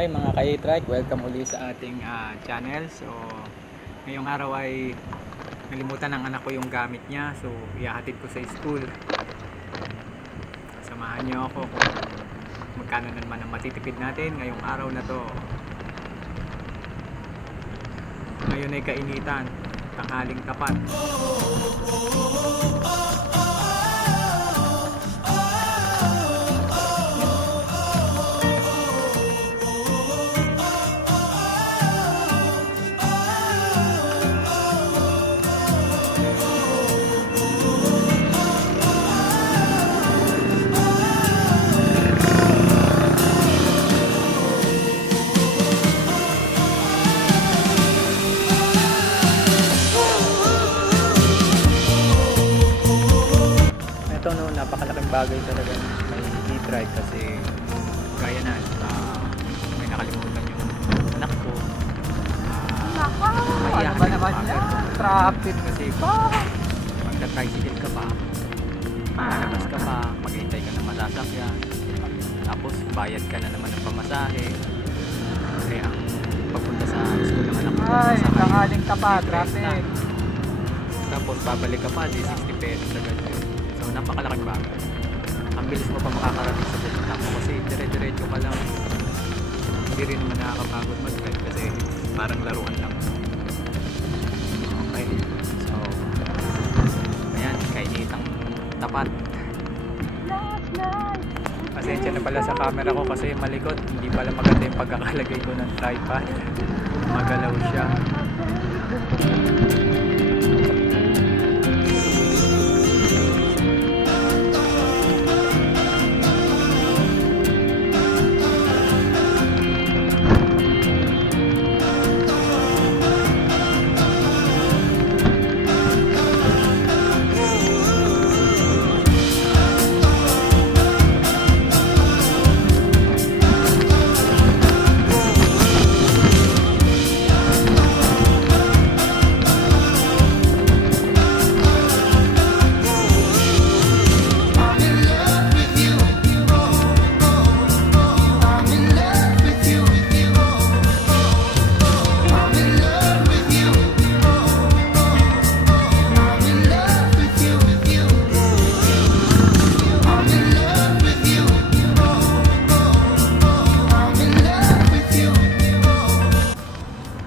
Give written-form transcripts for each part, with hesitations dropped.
Okay mga ka-e-trike, welcome uli sa ating channel. So ngayong araw ay nalimutan ng anak ko yung gamit niya, so ihahatid ko sa school. Samahan niyo ako kung magkano naman ang matitipid natin ngayong araw na to. Ngayon ay kainitan, tanghaling tapat. Napakalaking bagay talaga may e-trike kasi gaya na may nakalimutan yung anak ko. Ano ba naman yan? Traffic kasi magka-tricycle ka pa, lalabas ka pa, maghintay ka ng masasakyan, tapos bayad ka na naman ng pamasahe. Kaya ang pagpunta sa school ng anak ko ay tanghaling tapat, traffic. Tapos babalik ka pa, di 60 pesos agad yun. So napakalaking bagay. Ang bilis mo pa makakarating sa pupunta mo kasi dire-diretso ka lang. Hindi rin naman nakakapagod mag-drive kasi parang laruan lang. Okay. So ayan, kainitang tapat. Pasensya na pala sa camera ko kasi malikot. Hindi pala maganda yung pagkakalagay ko ng tripod. Magalaw siya.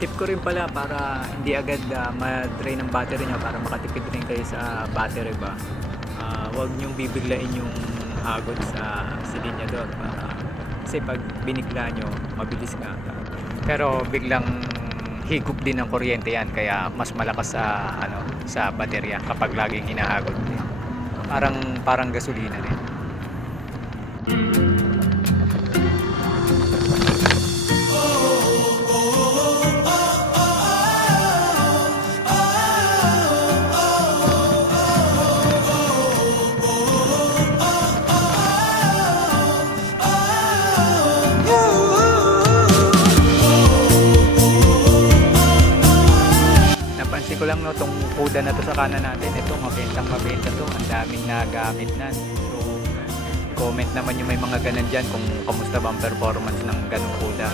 Tip ko rin pala para hindi agad ma-drain ang battery nyo, para makatipid rin kayo sa battery ba. Huwag nyong bibiglain yung agos sa silinyador kasi pag binigla nyo mabilis nga. Pero biglang higop din ng kuryente yan, kaya mas malakas sa sa baterya kapag laging hinahagod din. Parang gasolina rin. Napansin ko lang no, itong kuda na to sa kanan natin, ito mabenta to, ang daming nagamit na. So comment naman yung may mga ganan dyan kung kamusta ba ang performance ng ganong kuda.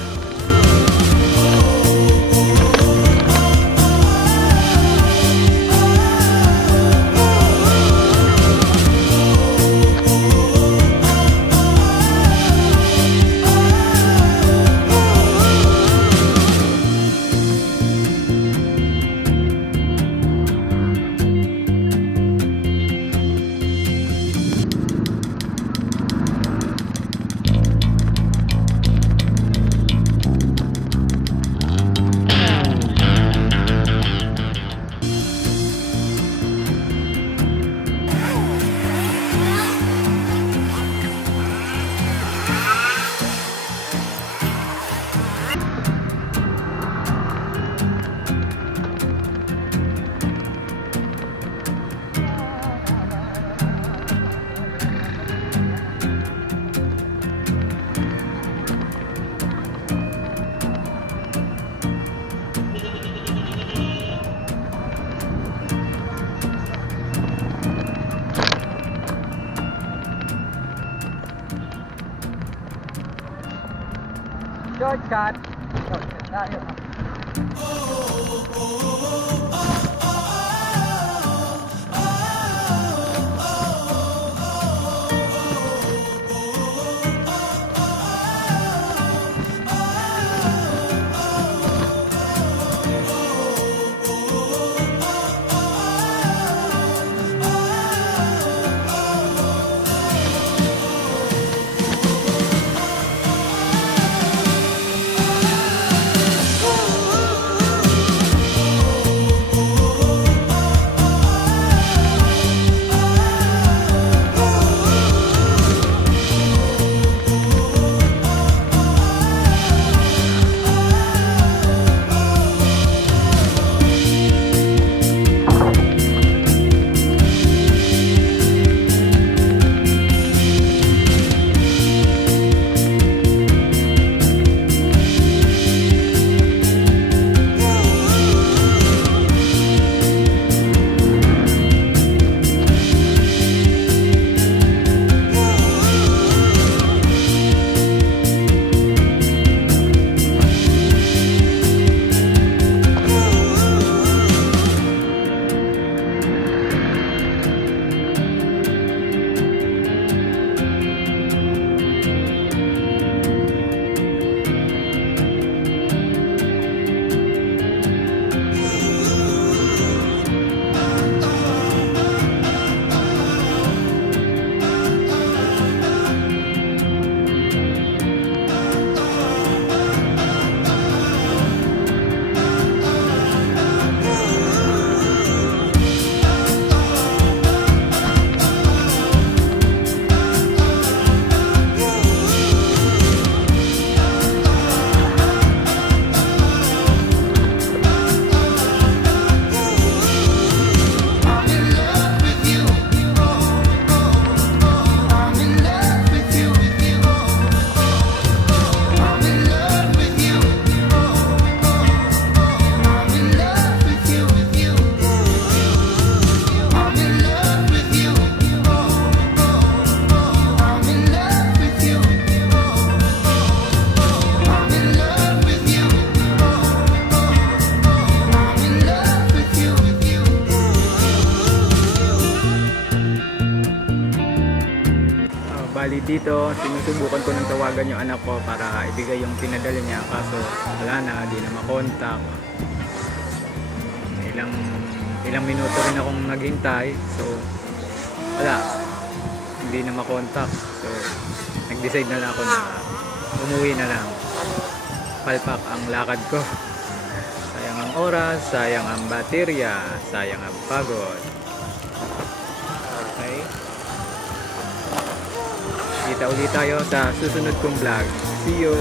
Short cut. Short cut tayo. Bali dito, sinusubukan ko ng tawagan yung anak ko para ibigay yung pinadala niya, kaso wala na, di na makontak. Ilang minuto rin akong naghintay, so wala, hindi na makontak. So nag-decide na lang ako na umuwi na lang, palpak ang lakad ko. Sayang ang oras, sayang ang baterya, sayang ang pagod. Okay, kita ulit tayo sa susunod kong vlog. See you!